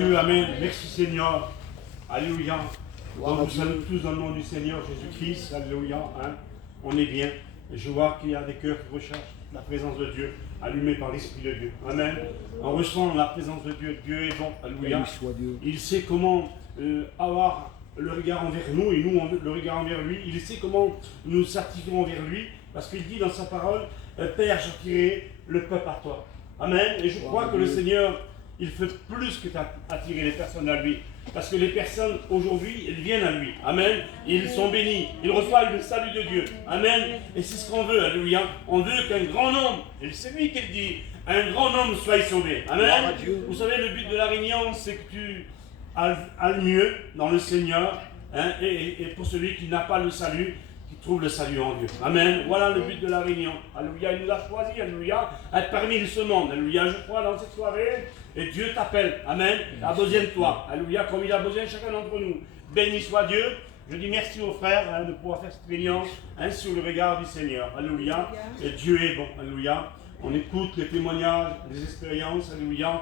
Dieu, amen. Merci Seigneur. Alléluia. Donc vous saluez tous dans le nom du Seigneur Jésus-Christ. Alléluia. Hein. On est bien. Et je vois qu'il y a des cœurs qui recherchent la présence de Dieu, allumés par l'Esprit de Dieu. Amen. On ressent la présence de Dieu. Dieu est bon. Alléluia. Il sait comment avoir le regard envers nous et nous le regard envers lui. Il sait comment nous s'attirons envers lui. Parce qu'il dit dans sa parole, Père, j'attirerai le peuple à toi. Amen. Et je crois que le Seigneur, il fait plus que attirer les personnes à lui. Parce que les personnes, aujourd'hui, elles viennent à lui. Amen. Ils sont bénis. Ils reçoivent le salut de Dieu. Amen. Et c'est ce qu'on veut. Alléluia. On veut qu'un grand nombre, et c'est lui qui le dit, un grand nombre soit sauvé. Amen. Vous savez, le but de la réunion, c'est que tu ailles mieux dans le Seigneur. Hein, et pour celui qui n'a pas le salut, qui trouve le salut en Dieu. Amen. Voilà le but de la réunion. Alléluia. Il nous a choisi. Alléluia. Être parmi ce monde. Alléluia. Je crois dans cette soirée. Et Dieu t'appelle. Amen. Il a besoin de toi. Alléluia. Comme il a besoin de chacun d'entre nous. Béni soit Dieu. Je dis merci aux frères de pouvoir faire cette réunion sous le regard du Seigneur. Alléluia. Et Dieu est bon. Alléluia. On écoute les témoignages, les expériences. Alléluia.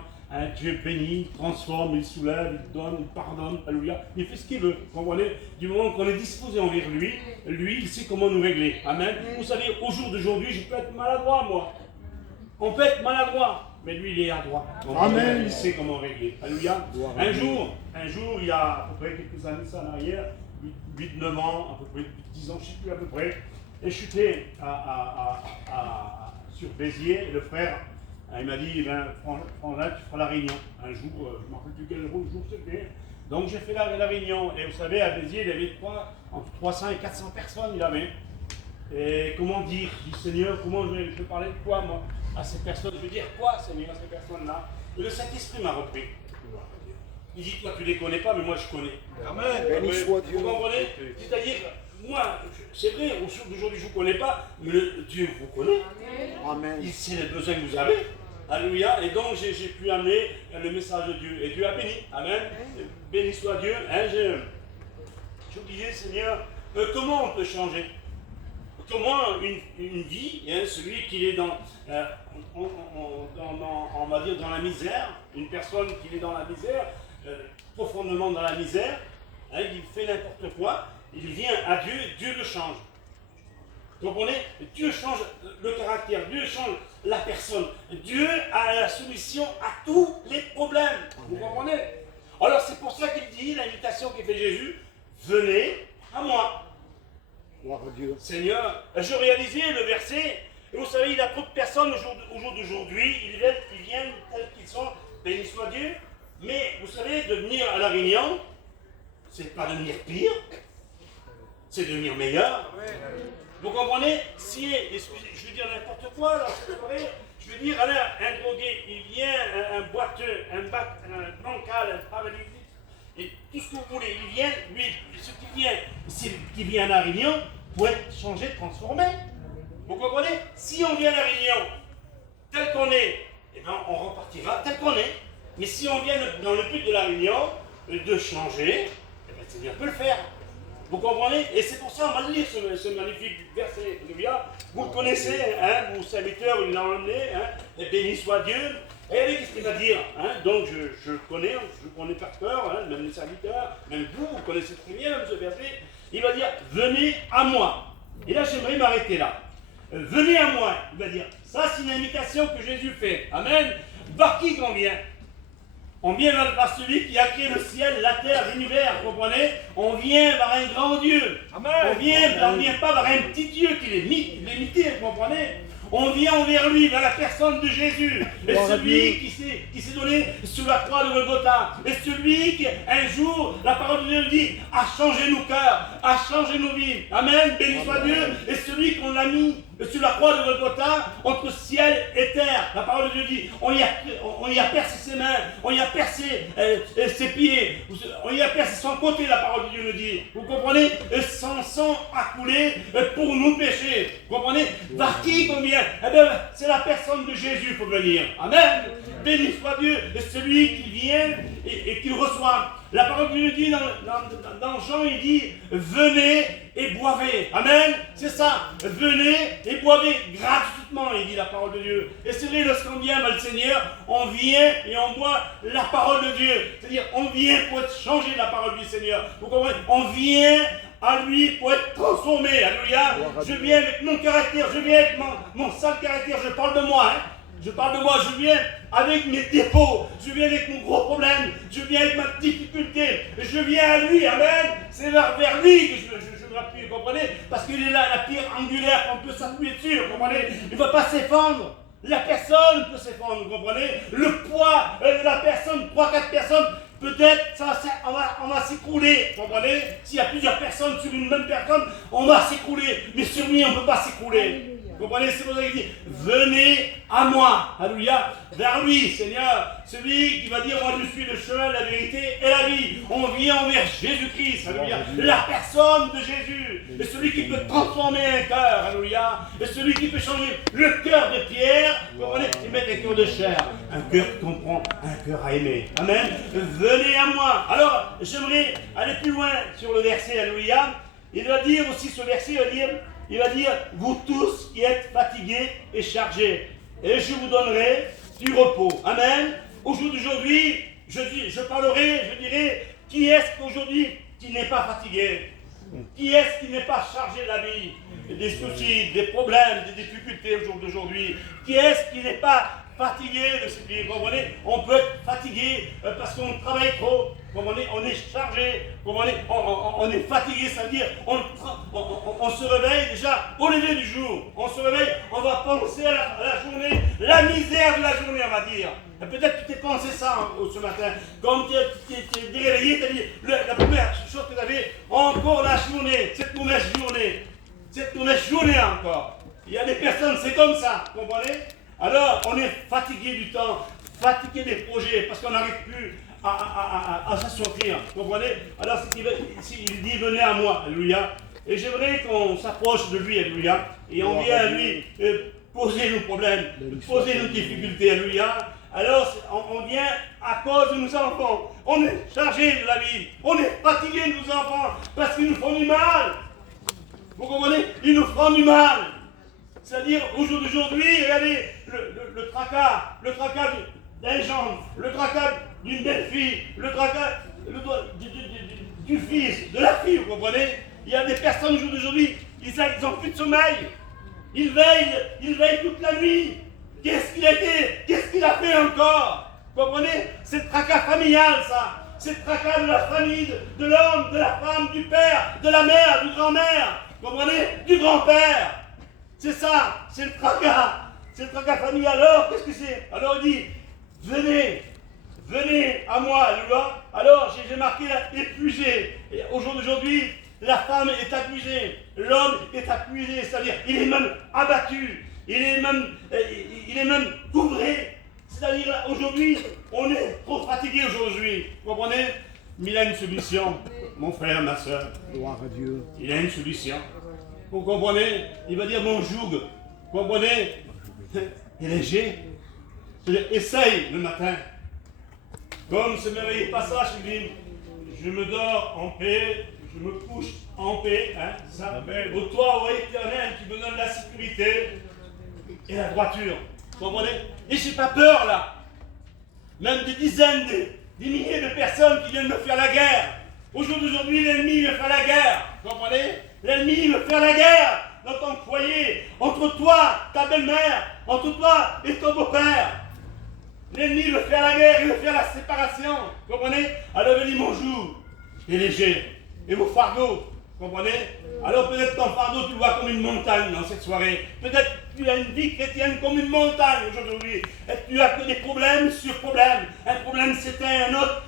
Dieu bénit, il transforme, il soulève, il donne, il pardonne, alléluia. Il fait ce qu'il veut. Vous comprenez? Du moment qu'on est disposé envers lui, lui, il sait comment nous régler. Amen. Vous savez, au jour d'aujourd'hui, je peux être maladroit, moi. On peut être maladroit, mais lui, il est adroit. Amen. Il sait comment régler. Alléluia. Un jour, il y a à peu près quelques années ça en arrière, 8-9 ans, à peu près 10 ans, je ne sais plus à peu près, et je suis allé sur Béziers, et le frère, il m'a dit, Frangin, tu feras la réunion. Un jour, je ne me rappelle plus quel jour c'était. Donc j'ai fait la réunion. Et vous savez, à Béziers, il y avait entre 300 et 400 personnes. Il avait. Et comment dire, je dis, Seigneur, comment je vais parler de quoi, moi, à ces personnes? Je vais dire quoi, Seigneur, à ces personnes-là? Et le Saint-Esprit m'a repris. Il dit, toi, tu ne les connais pas, mais moi, je connais. Amen. Vous comprenez? C'est-à-dire, moi, c'est vrai, au jour d'aujourd'hui, je ne vous connais pas, mais Dieu vous connaît. Amen. Il sait les besoins que vous avez. Alléluia. Et donc, j'ai pu amener le message de Dieu. Et Dieu a béni. Amen. Béni soit Dieu. Hein, je vous disais, Seigneur, comment on peut changer? Comment une vie, hein, celui qui est on va dire dans la misère, une personne qui est dans la misère, profondément dans la misère, hein, il fait n'importe quoi, il vient à Dieu, Dieu le change. Vous comprenez? Dieu change le caractère, Dieu change la personne. Dieu a la solution à tous les problèmes. Vous comprenez? Alors c'est pour ça qu'il dit, l'invitation qu'il fait Jésus, venez à moi. Gloire à Dieu. Seigneur, je réalisais le verset, et vous savez, il y a trop de personnes au jour d'aujourd'hui, ils viennent tels qu'ils sont, béni soit Dieu, mais vous savez, de venir à la réunion, c'est pas devenir pire, c'est devenir meilleur. Vous comprenez? Si, je veux dire n'importe quoi, là, je veux dire, alors, un drogué, il vient, un boiteux, un bancal, un paralytique, et tout ce que vous voulez, il vient, lui, ce qui vient à la réunion, pour être changé, transformé. Vous comprenez? Si on vient à la réunion tel qu'on est, eh bien, on repartira tel qu'on est. Mais si on vient dans le but de la réunion, de changer, eh bien, c'est bien, on peut le faire. Vous comprenez? Et c'est pour ça qu'on va lire ce magnifique verset. Vous le connaissez, hein, vos serviteurs, il l'a emmené, hein, et béni soit Dieu. Et qu'est-ce qu'il va dire, hein? Donc je connais par cœur, hein, même les serviteurs, même vous connaissez très bien même ce verset. Il va dire, venez à moi. Et là, j'aimerais m'arrêter là. Venez à moi. Il va dire, ça c'est une invitation que Jésus fait. Amen. Par qui qu'on vient? On vient vers celui qui a créé le ciel, la terre, l'univers, vous comprenez? On vient vers un grand Dieu. Amen. On vient pas vers un petit Dieu qui est limité, vous comprenez? On vient envers lui, vers la personne de Jésus. Et celui qui s'est donné sous la croix de Golgotha. Et celui qui, un jour, la parole de Dieu dit, a changé nos cœurs, a changé nos vies. Amen, béni soit Dieu. Et celui qu'on a mis sur la croix de Golgotha, entre ciel et terre. La parole de Dieu dit, on y a percé ses mains, on y a percé ses pieds, on y a percé son côté, la parole de Dieu nous dit. Vous comprenez? Son sang a coulé pour nous pécher. Vous comprenez? Par qui qu'on vient? Eh bien, c'est la personne de Jésus pour venir. Amen. Béni soit Dieu. Et celui qui vient et qu'ils reçoivent. La parole de Dieu dit dans Jean, il dit venez et boivez. Amen. C'est ça. Venez et boivez gratuitement, il dit la parole de Dieu. Et c'est vrai, lorsqu'on vient à le Seigneur, on vient et on boit la parole de Dieu. C'est-à-dire, on vient pour être changé de la parole du Seigneur. Vous comprenez? On vient à lui pour être transformé. Alléluia. Je viens avec mon caractère, je viens avec mon sale caractère, je parle de moi. Je parle de moi, je viens avec mes défauts, je viens avec mon gros problème, je viens avec ma difficulté, je viens à lui, amen. C'est vers lui que je m'appuie, vous comprenez? Parce qu'il est là, la pierre angulaire qu'on peut s'appuyer dessus, vous comprenez? Il ne va pas s'effondre. La personne peut s'effondre, vous comprenez? Le poids de la personne, 3-4 personnes, peut-être on va s'écrouler, vous comprenez? S'il y a plusieurs personnes sur une même personne, on va s'écrouler. Mais sur lui, on ne peut pas s'écrouler. Vous comprenez? C'est pour ça qu'il dit, venez à moi, alléluia, vers lui, Seigneur, celui qui va dire, moi je suis le chemin, la vérité et la vie. On vient envers Jésus-Christ, alléluia, la personne de Jésus, et celui qui peut transformer un cœur, alléluia, et celui qui peut changer le cœur de pierre, vous comprenez, et mettre un cœur de chair, un cœur qui comprend, un cœur à aimer. Amen. Venez à moi. Alors, j'aimerais aller plus loin sur le verset, alléluia. Il va dire aussi, ce verset, il va dire, vous tous qui êtes fatigués et chargés, et je vous donnerai du repos. Amen. Au jour d'aujourd'hui, je parlerai, je dirai, qui est-ce qu'aujourd'hui qui n'est pas fatigué? Qui est-ce qui n'est pas chargé de la vie? Des soucis, des problèmes, des difficultés au jour d'aujourd'hui. Qui est-ce qui n'est pas fatigué de cette vie? Vous comprenez? On peut être fatigué parce qu'on travaille trop. Vous comprenez? On est chargé. Vous comprenez? On est fatigué, ça veut dire on se réveille déjà au lever du jour. On se réveille, on va penser à la journée, la misère de la journée, on va dire. Et peut-être que tu t'es pensé ça ce matin. Comme tu es réveillé, tu as dit la première chose que tu avais, encore la journée, cette mauvaise journée. Cette mauvaise journée encore. Il y a des personnes, c'est comme ça. Vous comprenez? Alors, on est fatigué du temps, fatigué des projets, parce qu'on n'arrive plus à s'en sortir. Vous comprenez? Alors, il dit, venez à moi, alléluia. Et j'aimerais qu'on s'approche de lui, alléluia. Et on vient à lui poser nos problèmes, poser nos difficultés, alléluia. Alors, on vient à cause de nos enfants. On est chargé de la vie. On est fatigué de nos enfants, parce qu'ils nous font du mal. Vous comprenez? Ils nous font du mal. C'est-à-dire, au jour d'aujourd'hui, regardez, le tracas d'un gendre, le tracas d'une belle fille, le tracas du fils, de la fille, vous comprenez? Il y a des personnes au jour d'aujourd'hui, ils n'ont plus de sommeil. Ils veillent toute la nuit. Qu'est-ce qu'il a été? Qu'est-ce qu'il a fait encore? Vous comprenez? C'est le tracas familial, ça. C'est le tracas de la famille, de l'homme, de la femme, du père, de la mère, du grand-mère. Vous comprenez? Du grand-père. C'est ça, c'est le tracas. C'est le tracas familial. Alors, qu'est-ce que c'est? Alors, il dit, venez à moi, alléluia. Alors, j'ai marqué épuisé. Et au jour d'aujourd'hui, la femme est accusée, l'homme est accusé, c'est-à-dire, il est même abattu, il est même couvré. C'est-à-dire, aujourd'hui, on est trop fatigué aujourd'hui. Vous comprenez? Mais il a une solution, mon frère, ma soeur. Gloire à Dieu. Il a une solution. Vous comprenez? Il va dire mon joug. Vous comprenez? Il est léger. C'est-à-dire, essaye le matin. Comme ce merveilleux passage qui dit, je me dors en paix, je me couche en paix. Hein, ça. Au toi, ô Éternel, qui me donne la sécurité et la droiture. Vous comprenez? Et je n'ai pas peur là. Même des dizaines, des milliers de personnes qui viennent me faire la guerre. Au jour d'aujourd'hui, l'ennemi veut faire la guerre. Vous comprenez? L'ennemi veut faire la guerre dans ton foyer, entre toi, ta belle-mère, entre toi et ton beau-père. L'ennemi veut faire la guerre, il veut faire la séparation. Vous comprenez? Alors il dit mon joug est léger. Et vos fardeaux, vous comprenez? Alors peut-être ton fardeau, tu le vois comme une montagne dans cette soirée. Peut-être tu as une vie chrétienne comme une montagne aujourd'hui. Et tu as que des problèmes sur problèmes. Un problème s'éteint, un autre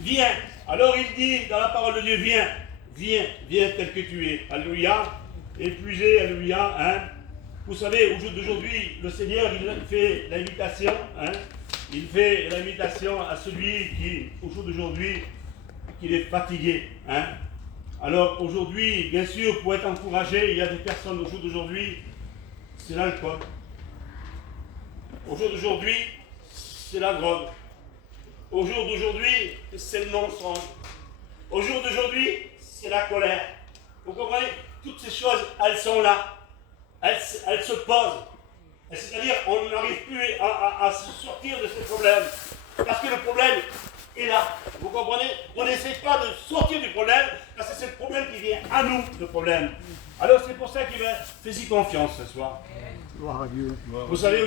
vient. Alors il dit dans la parole de Dieu, viens tel que tu es. Alléluia. Épuisé, alléluia. Hein? Vous savez, au jour d'aujourd'hui, le Seigneur, il fait l'invitation. Hein? Il fait l'invitation à celui qui, au jour d'aujourd'hui, qu'il est fatigué. Hein? Alors aujourd'hui, bien sûr, pour être encouragé, il y a des personnes au jour d'aujourd'hui, c'est l'alcool. Au jour d'aujourd'hui, c'est la drogue. Au jour d'aujourd'hui, c'est le mensonge. Au jour d'aujourd'hui, c'est la colère. Vous comprenez? Toutes ces choses, elles sont là. Elles se posent. C'est-à-dire, on n'arrive plus à se sortir de ces problèmes. Parce que le problème est là. Vous comprenez? On n'essaie pas de sortir du problème, parce que c'est le problème qui vient à nous, le problème. Alors c'est pour ça qu'il va fais-y confiance ce soir. Gloire à Dieu. Vous savez, au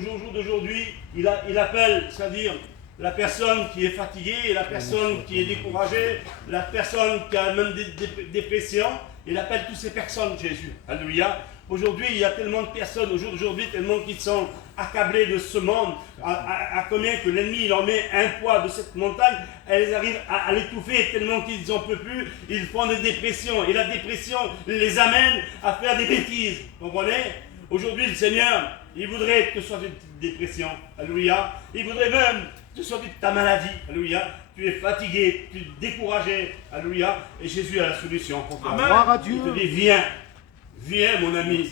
jour d'aujourd'hui, il appelle, c'est-à-dire la personne qui est fatiguée, la personne qui est découragée, la personne qui a même des dépressions, il appelle toutes ces personnes Jésus. Alléluia. Aujourd'hui, il y a tellement de personnes, au jour d'aujourd'hui, tellement qui sont accablés de ce monde, à combien que l'ennemi il en met un poids de cette montagne, elles arrivent à l'étouffer tellement qu'ils n'en peuvent plus, ils font des dépressions, et la dépression les amène à faire des bêtises, vous comprenez? Aujourd'hui, le Seigneur, il voudrait que tu sois de dépression, alléluia, il voudrait même que tu sois de ta maladie, alléluia, tu es fatigué, tu es découragé, alléluia, et Jésus a la solution pour toi. Gloire à Dieu. Il te dit, viens. Viens mon ami,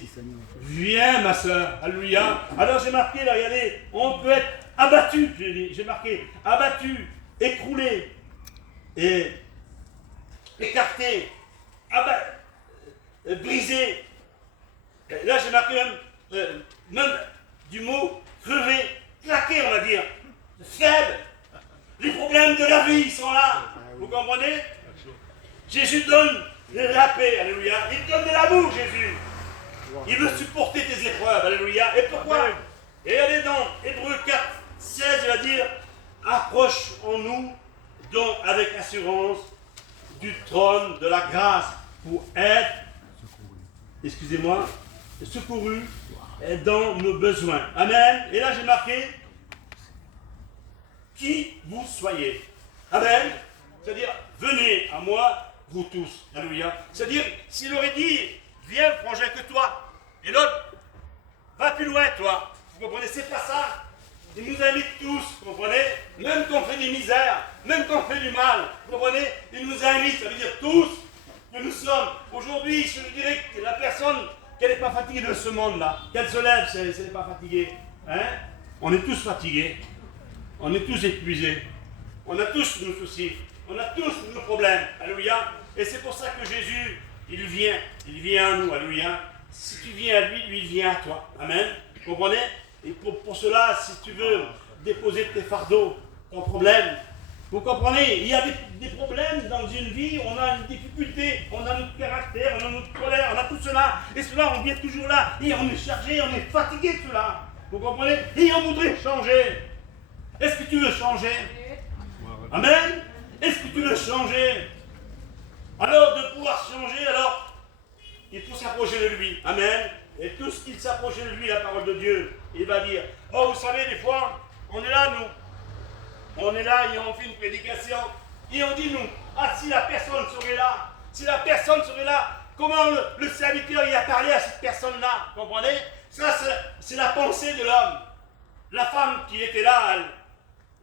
viens ma soeur, alléluia. Alors j'ai marqué là, regardez, on peut être abattu, j'ai marqué, abattu, écroulé, et écarté, brisé. Et là j'ai marqué même du mot crevé, claqué on va dire, faible. Les problèmes de la vie sont là, vous comprenez? Jésus donne la paix, alléluia. Il donne de l'amour, Jésus. Il veut supporter tes épreuves, alléluia. Et pourquoi? Et allez dans Hébreux 4, 16, il va dire, approchons-nous donc avec assurance du trône de la grâce pour être, excusez-moi, secouru dans nos besoins. Amen. Et là j'ai marqué, qui vous soyez. Amen. C'est-à-dire, venez à moi, vous tous. Alléluia. C'est-à-dire, s'il aurait dit, viens frangin que toi, et l'autre, va plus loin toi. Vous comprenez, c'est pas ça. Il nous invite tous, vous comprenez, même qu'on fait des misères, même qu'on fait du mal, vous comprenez, il nous invite, ça veut dire tous, que nous sommes. Aujourd'hui, je dirais que la personne, qu'elle n'est pas fatiguée de ce monde-là, qu'elle se lève, si elle n'est pas fatiguée. Hein? On est tous fatigués, on est tous épuisés, on a tous nos soucis. On a tous nos problèmes, alléluia. Et c'est pour ça que Jésus, il vient à nous, alléluia. Si tu viens à lui, lui vient à toi. Amen. Vous comprenez? Et pour cela, si tu veux déposer tes fardeaux, ton problème, vous comprenez? Il y a des problèmes dans une vie, on a une difficulté, on a notre caractère, on a notre colère, on a tout cela. Et cela, on vient toujours là. Et on est chargé, on est fatigué de cela. Vous comprenez? Et on voudrait changer. Est-ce que tu veux changer? Amen. Est-ce que tu veux changer? Alors, de pouvoir changer, alors, il faut s'approcher de lui. Amen. Et tout ce qu'il s'approche de lui, la parole de Dieu, il va dire, oh, vous savez, des fois, on est là, nous. On est là et on fait une prédication. Et on dit, nous, ah, si la personne serait là, comment le serviteur y a parlé à cette personne-là? Vous comprenez? Ça, c'est la pensée de l'homme. La femme qui était là,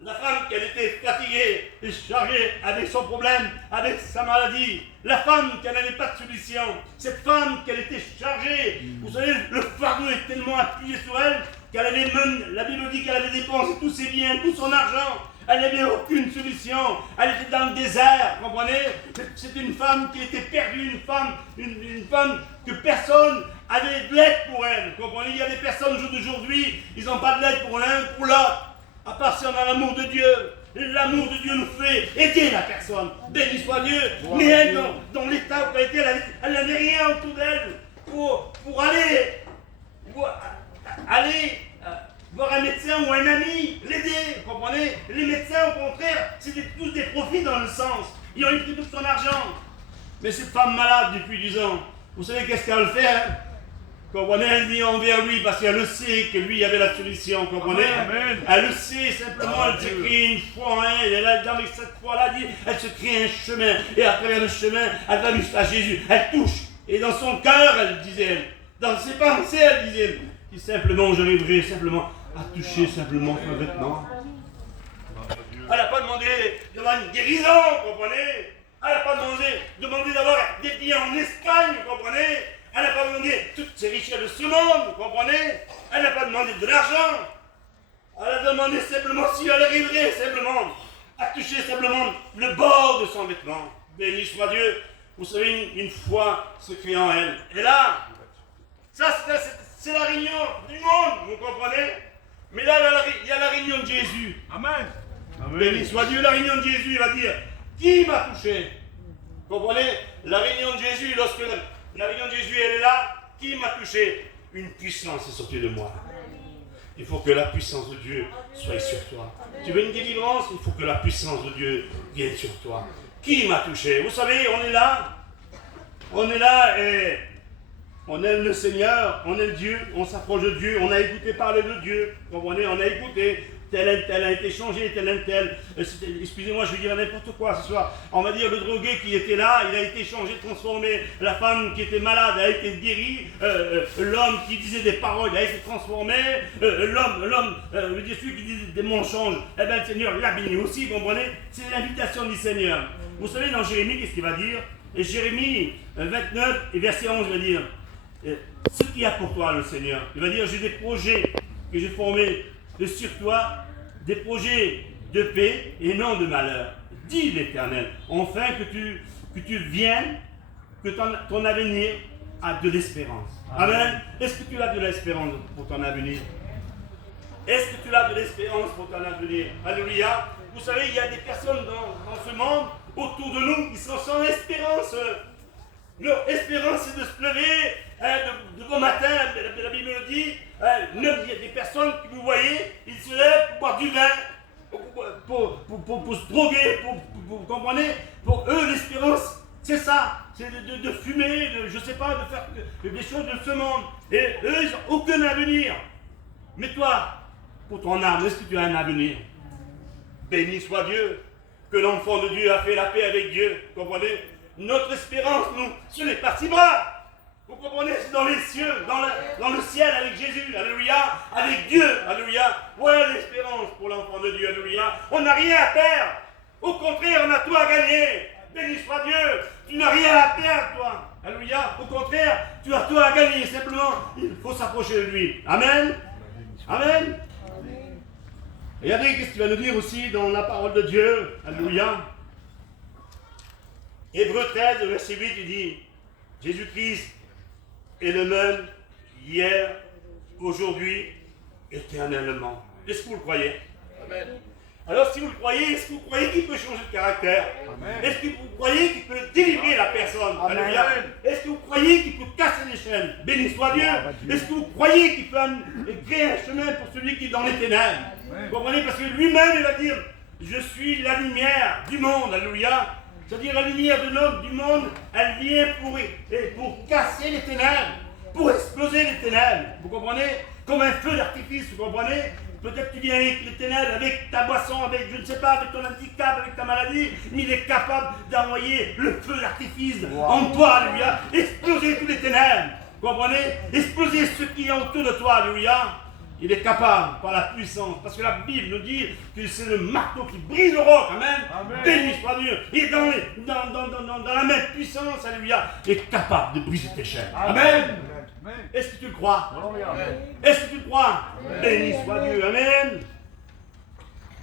la femme qui était fatiguée et chargée avec son problème, avec sa maladie. La femme qui n'avait pas de solution. Cette femme qui était chargée. Vous savez, le fardeau est tellement appuyé sur elle qu'elle avait même, la Bible dit qu'elle avait dépensé tous ses biens, tout son argent. Elle n'avait aucune solution. Elle était dans le désert, vous comprenez? C'est une femme qui était perdue, une femme que personne avait de l'aide pour elle. Vous comprenez? Il y a des personnes d'aujourd'hui, ils n'ont pas de l'aide pour l'un, pour l'autre. À part si on a l'amour de Dieu. L'amour de Dieu nous fait aider la personne. Béni soit Dieu. Mais elle, dans l'état où elle était, elle n'avait rien autour d'elle pour aller voir un médecin ou un ami, l'aider. Vous comprenez? Les médecins, au contraire, c'était tous des profits dans le sens. Ils ont pris tout son argent. Mais cette femme malade depuis 10 ans, vous savez qu'est-ce qu'elle fait? Hein? Comprenez, elle vient envers lui parce qu'elle le sait que lui avait la solution. Comprenez? Amen. Elle le sait simplement, elle se crée une foi. Hein, et là, dans cette foi-là, elle se crée un chemin. Et à travers le chemin, elle va jusqu'à Jésus. Elle touche. Et dans son cœur, elle disait, dans ses pensées, elle disait, simplement, j'arriverai simplement à toucher simplement son vêtement. Elle n'a pas demandé d'avoir une guérison, comprenez? Elle n'a pas demandé d'avoir des biens en Espagne, comprenez? Elle n'a pas demandé toutes ces richesses de ce monde, vous comprenez? Elle n'a pas demandé de l'argent. Elle a demandé simplement si elle arriverait simplement le bord de son vêtement. Béni soit Dieu. Vous savez, une foi se crée en elle. Et là, ça c'est la réunion du monde, vous comprenez? Mais là, il y a la réunion de Jésus. Amen. Béni soit Dieu, la réunion de Jésus, il va dire, qui m'a touché? Vous comprenez? La réunion de Jésus, lorsque la réunion de Jésus, elle est là, qui m'a touché? Une puissance est sortie de moi. Il faut que la puissance de Dieu soit sur toi. Tu veux une délivrance? Il faut que la puissance de Dieu vienne sur toi. Qui m'a touché? Vous savez, on est là et on aime le Seigneur, on aime Dieu, on s'approche de Dieu, on a écouté parler de Dieu. Vous comprenez? On a écouté. Tel a été changé, tel. Excusez-moi, je vais dire n'importe quoi ce soir. On va dire le drogué qui était là, il a été changé, transformé. La femme qui était malade a été guérie. L'homme qui disait des paroles a été transformé. Celui qui disait des mensonges, eh bien le Seigneur l'a béni aussi, vous comprenez? C'est l'invitation du Seigneur. Vous savez, dans Jérémie, qu'est-ce qu'il va dire? Et Jérémie 29 et verset 11 va dire, ce qu'il y a pour toi le Seigneur. Il va dire, j'ai des projets que j'ai formés sur toi, des projets de paix et non de malheur, dit l'Éternel, enfin que tu viennes, que ton avenir a de l'espérance. Amen. Est-ce que tu as de l'espérance pour ton avenir? Est-ce que tu as de l'espérance pour ton avenir? Alléluia. Vous savez, il y a des personnes dans ce monde, autour de nous, qui sont sans espérance. Leur espérance, c'est de se lever de bon matin, la Bible le dit. Il y a des personnes que vous voyez, ils se lèvent pour boire du vin, pour se droguer, vous comprenez? Pour eux, l'espérance, c'est ça. C'est de fumer, je ne sais pas, de faire des choses de ce monde. Et eux, ils n'ont aucun avenir. Mais toi, pour ton âme, est-ce que tu as un avenir? Béni soit Dieu, que l'enfant de Dieu a fait la paix avec Dieu. Vous comprenez? Notre espérance, nous, ce n'est pas si bras. Vous comprenez? C'est dans les cieux, dans le ciel avec Jésus. Alléluia. Avec Dieu. Alléluia. Voilà l'espérance pour l'enfant de Dieu. Alléluia. On n'a rien à perdre. Au contraire, on a tout à gagner. Béni soit Dieu. Tu n'as rien à perdre, toi. Alléluia. Au contraire, tu as tout à gagner. Simplement, il faut s'approcher de lui. Amen. Amen. Regardez qu'est-ce qu'il va nous dire aussi dans la parole de Dieu. Alléluia. Hébreux 13, verset 8, il dit, Jésus-Christ est le même hier, aujourd'hui, éternellement. Est-ce que vous le croyez? Amen. Alors si vous le croyez, est-ce que vous croyez qu'il peut changer de caractère? Amen. Est-ce que vous croyez qu'il peut délivrer la personne? Alléluia. Est-ce que vous croyez qu'il peut casser les chaînes? Béni soit Dieu. Est-ce que vous croyez qu'il peut créer un chemin pour celui qui est dans les ténèbres? Vous comprenez? Parce que lui-même, il va dire, je suis la lumière du monde. Alléluia. C'est-à-dire la lumière de l'homme, du monde, elle vient pour casser les ténèbres, pour exploser les ténèbres. Vous comprenez? Comme un feu d'artifice, vous comprenez? Peut-être tu viens avec les ténèbres, avec ta boisson, avec, je ne sais pas, avec ton handicap, avec ta maladie, mais il est capable d'envoyer le feu d'artifice en toi, alléluia, exploser tous les ténèbres. Vous comprenez? Exploser ce qui est autour de toi, alléluia. Il est capable par la puissance, parce que la Bible nous dit que c'est le marteau qui brise le roc, amen. Béni soit Dieu. Et dans la même puissance, alléluia, il est capable de briser tes chaînes. Amen. Est-ce que tu le crois? Est-ce que tu le crois? Béni soit Dieu, amen.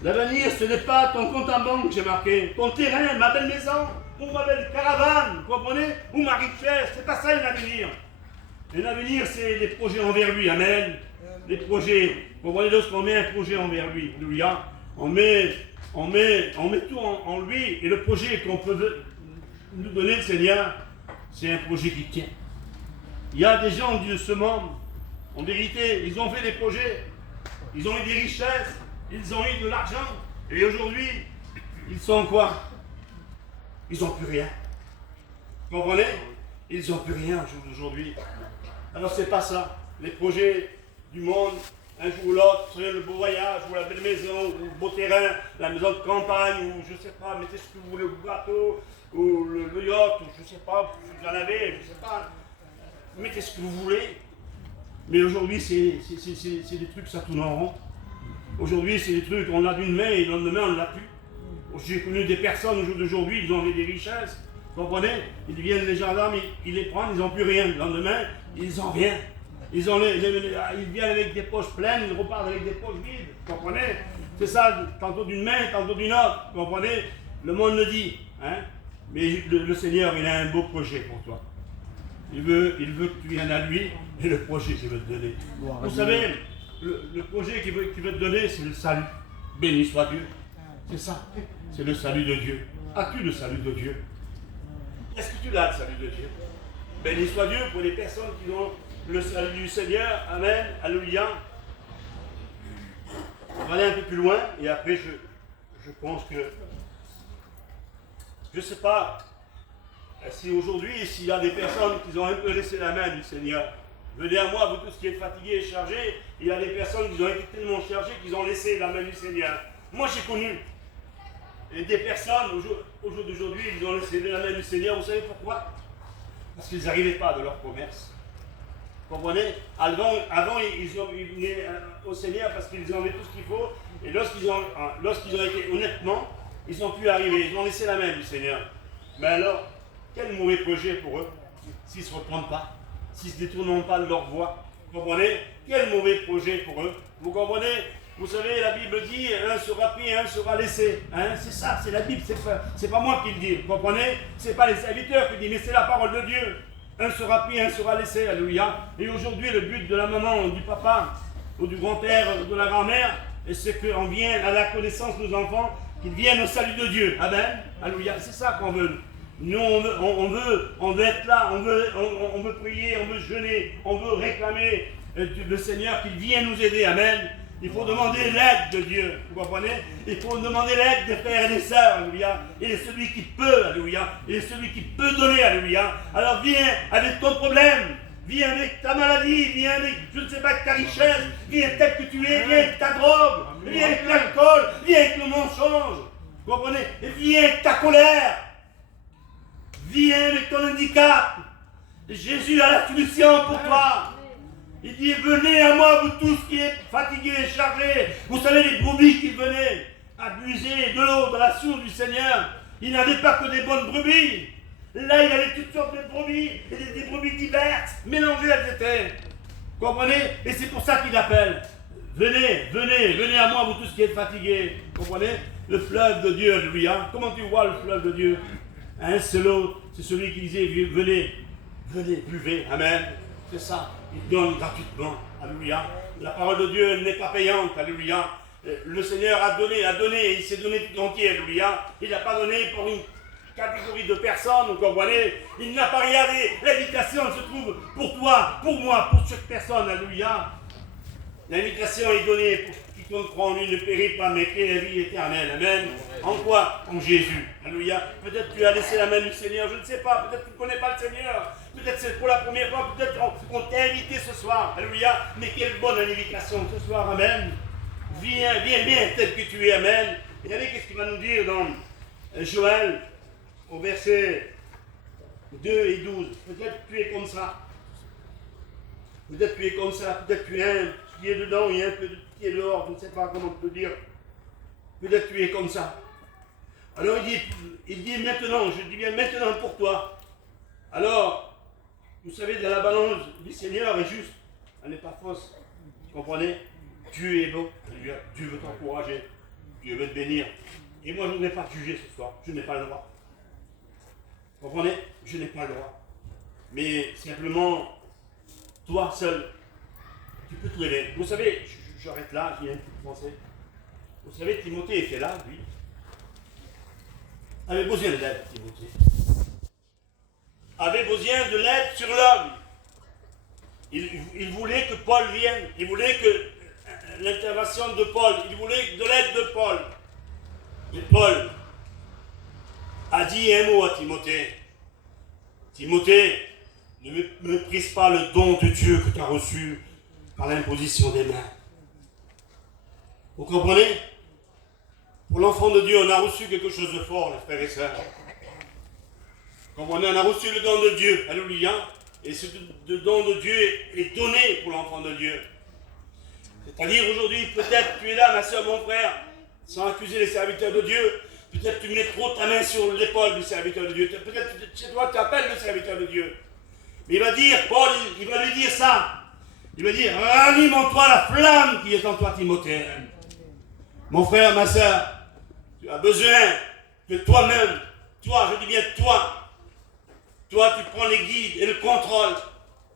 L'avenir, ce n'est pas ton compte en banque, j'ai marqué, ton terrain, ma belle maison, ou ma belle caravane, vous comprenez? Ou ma richesse, c'est pas ça l'avenir. L'avenir, c'est les projets envers lui, amen. Les projets, vous voyez, lorsqu'on met un projet envers lui, alléluia, on met tout en lui, et le projet qu'on peut nous donner, le Seigneur, c'est un projet qui tient. Il y a des gens de ce monde, en vérité, ils ont fait des projets, ils ont eu des richesses, ils ont eu de l'argent, et aujourd'hui, ils sont quoi? Ils n'ont plus rien. Vous comprenez? Ils n'ont plus rien au jour d'aujourd'hui. Alors c'est pas ça. Les projets du monde, un jour ou l'autre, le beau voyage, ou la belle maison, ou le beau terrain, la maison de campagne, ou je ne sais pas, mettez ce que vous voulez, le bateau, ou le yacht, ou je ne sais pas, vous en avez, je ne sais pas. Mettez ce que vous voulez. Mais aujourd'hui, c'est des trucs, ça tourne en rond. Aujourd'hui, c'est des trucs, on l'a d'une main et le lendemain, on ne l'a plus. J'ai connu des personnes au jour d'aujourd'hui, ils ont des richesses, vous comprenez? Ils viennent les gendarmes, ils les prennent, ils n'ont plus rien. Le lendemain, ils n'ont rien. Ils viennent avec des poches pleines, ils repartent avec des poches vides, vous comprenez? C'est ça, tantôt d'une main, tantôt d'une autre, vous comprenez? Le monde le dit, hein, mais le Seigneur, il a un beau projet pour toi. Il veut que tu viennes à lui et le projet qu'il veut te donner. Vous savez, le projet qu'il veut te donner, c'est le salut. Béni soit Dieu. C'est ça. C'est le salut de Dieu. As-tu le salut de Dieu? Est-ce que tu l'as, le salut de Dieu? Béni soit Dieu pour les personnes qui ont le salut du Seigneur. Amen. Alléluia. On va aller un peu plus loin et après je pense que je ne sais pas si aujourd'hui, s'il y a des personnes qui ont un peu laissé la main du Seigneur. Venez à moi, vous tous qui êtes fatigués et chargés. Il y a des personnes qui ont été tellement chargées qu'ils ont laissé la main du Seigneur. Moi j'ai connu des personnes au jour d'aujourd'hui, ils ont laissé la main du Seigneur. Vous savez pourquoi? Parce qu'ils n'arrivaient pas de leur commerce. Vous comprenez? Avant ils venaient au Seigneur parce qu'ils avaient tout ce qu'il faut. Et lorsqu'ils ont été honnêtement, ils ont pu arriver. Ils ont laissé la main du Seigneur. Mais alors, quel mauvais projet pour eux s'ils ne se reprennent pas, s'ils ne se détournent pas de leur voie. Vous comprenez? Quel mauvais projet pour eux. Vous comprenez? Vous savez, la Bible dit, un sera pris, un sera laissé. Hein? C'est ça, c'est la Bible, c'est pas moi qui le dis. Vous comprenez? C'est pas les serviteurs qui le disent, mais c'est la parole de Dieu. Un sera pris, un sera laissé. Alléluia. Et aujourd'hui, le but de la maman, ou du papa, ou du grand-père, ou de la grand-mère, c'est qu'on vienne à la connaissance de nos enfants, qu'ils viennent au salut de Dieu. Amen. Alléluia. C'est ça qu'on veut. Nous, on veut être là, on veut prier, on veut jeûner, on veut réclamer le Seigneur qu'il vienne nous aider. Amen. Il faut demander l'aide de Dieu, vous comprenez? Il faut demander l'aide des frères et des sœurs, alléluia. Il est celui qui peut, alléluia. Il est celui qui peut donner, alléluia. Alors viens avec ton problème, viens avec ta maladie, viens avec, je ne sais pas, ta richesse, viens tel que tu es, viens avec ta drogue, viens avec l'alcool, viens avec le mensonge, vous comprenez? Et viens avec ta colère, viens avec ton handicap. Jésus a la solution pour toi. Il dit, venez à moi, vous tous qui êtes fatigués et chargés. Vous savez, les brebis qui venaient abuser de l'eau dans la source du Seigneur, il n'avait pas que des bonnes brebis. Là, il y avait toutes sortes de brebis, et des brebis diverses, mélangées elles étaient. Vous comprenez? Et c'est pour ça qu'il appelle. Venez à moi, vous tous qui êtes fatigués. Vous comprenez? Le fleuve de Dieu, alléluia. Comment tu vois le fleuve de Dieu? Hein, c'est l'eau, c'est celui qui disait, venez, buvez. Amen. C'est ça. Il donne gratuitement. Alléluia. La parole de Dieu n'est pas payante. Alléluia. Le Seigneur a donné, il s'est donné tout entier. Alléluia. Il n'a pas donné pour une catégorie de personnes, vous comprenez? Il n'a pas regardé. L'invitation se trouve pour toi, pour moi, pour chaque personne. Alléluia. L'invitation est donnée pour quiconque croit en lui ne périt pas, mais qu'ait la vie éternelle. Amen. En quoi? En Jésus. Alléluia. Peut-être tu as laissé la main du Seigneur, je ne sais pas. Peut-être tu ne connais pas le Seigneur. Peut-être c'est pour la première fois. Peut-être qu'on t'a invité ce soir. Alléluia. Mais quelle bonne invitation ce soir. Amen. Viens tel que tu es. Amen. Et regardez qu'est-ce qu'il va nous dire dans Joël, au verset 2 et 12. Peut-être tu es comme ça. Peut-être tu es comme ça. Peut-être tu es un qui est dedans, il y a un peu de pied dehors. Je ne sais pas comment on peut dire. Peut-être tu es comme ça. Alors il dit maintenant, je dis bien maintenant pour toi. Alors, vous savez, dans la balance du Seigneur est juste. Elle n'est pas fausse. Vous comprenez? Dieu est bon. Dieu veut t'encourager. Dieu veut te bénir. Et moi, je ne vais pas te juger ce soir. Je n'ai pas le droit. Vous comprenez? Je n'ai pas le droit. Mais simplement, toi seul, tu peux te lever. Vous savez, j'arrête là, j'ai un petit pensée. Vous savez, Timothée était là, lui. Avait besoin de l'aide, Timothée. Avait besoin de l'aide sur l'homme. Il voulait que Paul vienne. Il voulait que l'intervention de Paul. Il voulait de l'aide de Paul. Et Paul a dit un mot à Timothée. Timothée, ne méprise pas le don de Dieu que tu as reçu par l'imposition des mains. Vous comprenez? Pour l'enfant de Dieu, on a reçu quelque chose de fort, les frères et sœurs. Vous comprenez? On a reçu le don de Dieu. Alléluia. Et ce don de Dieu est donné pour l'enfant de Dieu. C'est-à-dire aujourd'hui, peut-être tu es là, ma soeur, mon frère, sans accuser les serviteurs de Dieu. Peut-être tu mets trop ta main sur l'épaule du serviteur de Dieu. Peut-être chez toi, tu appelles le serviteur de Dieu. Mais il va dire, Paul, il va lui dire ça. Il va dire, ranime en toi la flamme qui est en toi, Timothée. Mon frère, ma soeur, tu as besoin que toi-même, toi, je dis bien toi, tu prends les guides et le contrôle,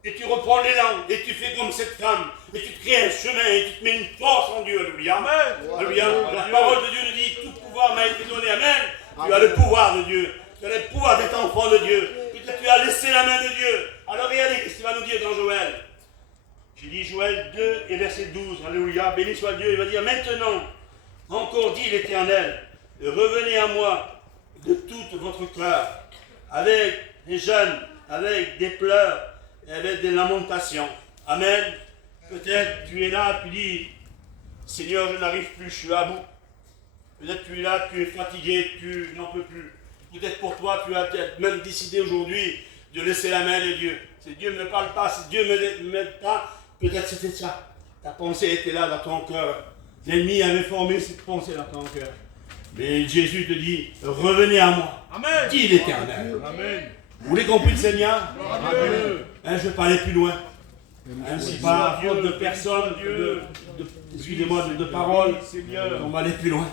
et tu reprends l'élan, et tu fais comme cette femme, et tu te crées un chemin, et tu te mets une force en Dieu, alléluia. Alléluia. La parole de Dieu nous dit, tout pouvoir m'a été donné, amen. Tu as le pouvoir de Dieu, tu as le pouvoir d'être enfant de Dieu, peut-être tu as laissé la main de Dieu. Alors regardez ce qu'il va nous dire dans Joël. J'ai dit Joël 2 et verset 12, alléluia, béni soit Dieu, il va dire, maintenant, encore dit l'Éternel, revenez à moi de tout votre cœur, avec des jeûnes, avec des pleurs, et avec des lamentations. Amen. Peut-être tu es là, tu dis, Seigneur, je n'arrive plus, je suis à bout. Peut-être tu es là, tu es fatigué, tu n'en peux plus. Peut-être pour toi, tu as même décidé aujourd'hui de laisser la main de Dieu. Si Dieu ne me parle pas, si Dieu ne m'aide pas, peut-être c'était ça. Ta pensée était là dans ton cœur. L'ennemi avait formé cette pensée dans ton cœur. Mais Jésus te dit, revenez à moi. Amen. Dit l'Éternel. Amen. Vous voulez qu'on prie le Seigneur? Amen. Je ne vais pas aller plus loin. C'est pas faute de personne, excusez-moi, de parole, on va aller plus loin.